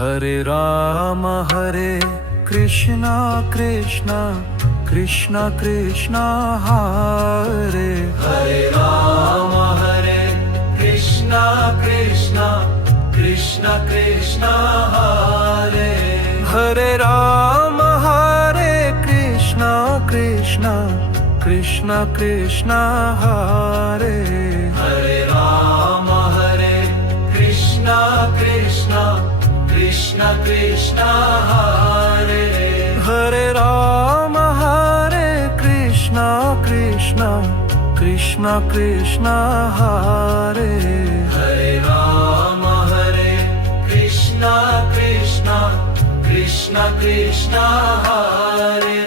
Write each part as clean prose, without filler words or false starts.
Hare Krishna Krishna Krishna Krishna Hare Ram Hare Krishna Krishna Krishna Krishna Hare Ram Hare Krishna Krishna Krishna Krishna Hare Ram Hare Krishna Krishna Krishna Krishna Hare Ram Hare Krishna Krishna Krishna Krishna Hare Ram Hare Krishna Krishna Krishna Krishna Hare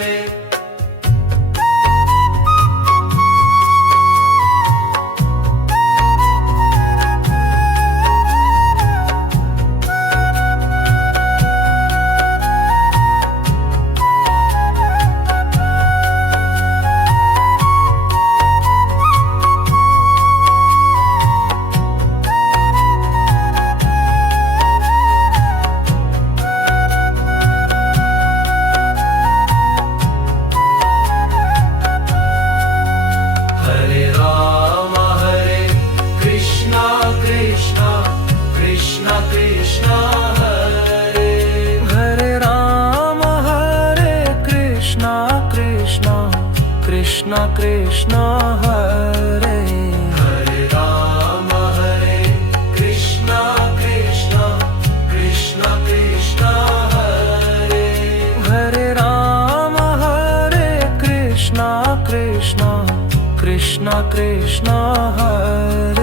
Krishna Krishna Hare Ram Hare Krishna Krishna Krishna Krishna Hare Ram Hare Krishna Krishna Krishna Krishna Hare